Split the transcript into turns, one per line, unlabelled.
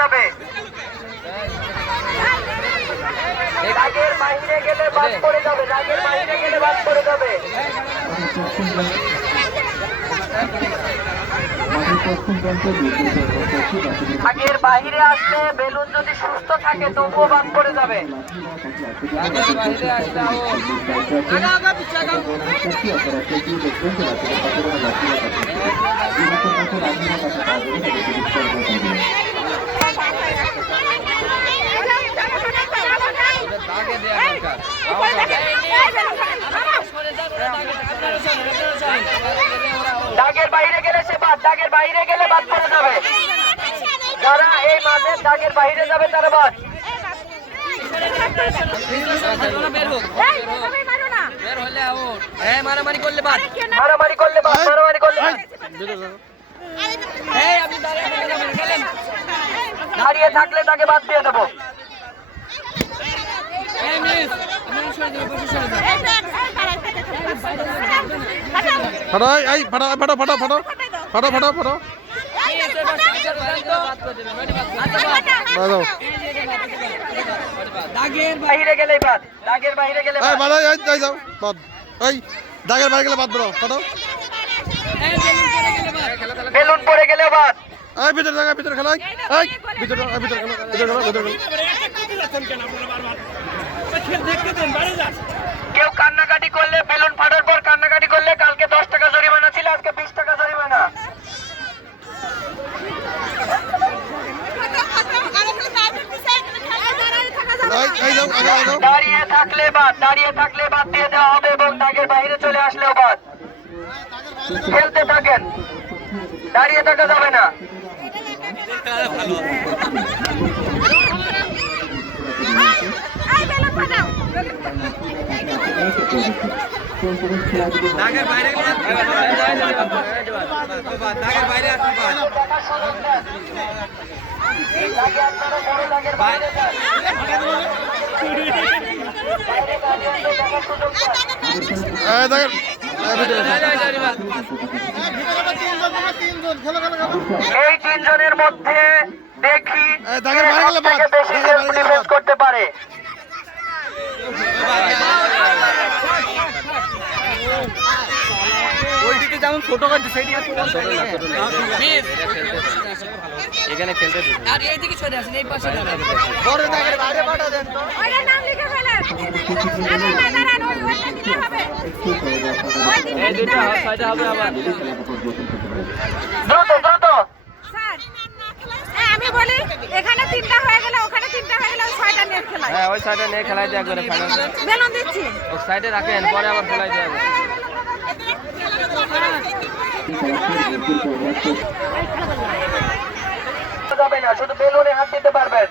যাবে। দাগের বাইরে গেলে বাদ পড়ে যাবে দাগের বাইরে গেলে বাদ পড়ে যাবে। দাগের বাইরে আসলে বেলুন যদি সুস্থ থাকে তবুও বাদ পড়ে যাবে। দাগের বাইরে গেলে সে বাদ দাগের বাইরে গেলে বাদ পড়ে যাবে। যারা এই মাঝের দাগের বাইরে যাবে তারা বাদ।
মারামারি করলে বাদ।
মারামারি করলে বাদ মারামারি করলে বাদ।
দাঁড়িয়ে দাঁড়িয়ে
দাঁড়িয়ে থাকলে তাকে বাদ দিয়ে দেবো।
এই মিস আপনি সরে যাবেন বসে সরে যাবেন
ফাটো এই, এই ফাটো ফাটো ফাটো ফাটো ফাটো ফাটো ফাটো দাও
দাগের
বাইরে গেলে বাদ
বড় ফাটো
বেলুন পড়ে গেলে বাদ।
এই ভিতরে জায়গা ভিতরে খেলাই এই ভিতরে এই ভিতরে খেলা ভিতরে খেলা ভিতরে খেলা।
কেউ কান্নাকাটি করলে বেলুন ফাটার কান্নাকাটি করলে কালকে দশ টাকা জরিমানা ছিল আজকে বিশ টাকা জরিমানা দাঁড়িয়ে থাকলে বাদ দাঁড়িয়ে থাকলে বাদ দিয়ে দেওয়া হবে এবং দাগের বাইরে চলে আসলেও বাদ খেলতে থাকেন দাঁড়িয়ে থাকা যাবে না
বাইরে দাগের বাইরে
দাগের বাইরে।
এই
তিনজনের মধ্যে দেখি বেশি। করতে পারে
ছোট করছে সেইটি এখানে খেলতে আর এইদিকে সরে আসেন এই পাশে
বড় দাগের বাইরে পাঠা দেন তো।
ওইটার নাম লিখে ফেলেন। দাঁড়ান না দাঁড়ান ওই ওইটা দিতে হবে। ওই দিনটা দিতে হবে।
হবে আবার
দ্রুত দ্রুত।
স্যার হ্যাঁ, আমি বলি এখানে তিনটা হয়ে গেলে ওখানে তিনটা হয়ে গেলে ওই ছয়টা নেট খেলায়
হ্যাঁ ওই সাইডে নিয়ে খেলাই দেওয়া করে ফাইনাল
বেলুন দিচ্ছি।
ওই সাইডে রাখেন পরে আবার খেলাই দেওয়া হবে।
যাবে না শুধু বেলুনে দিতে পারবেন।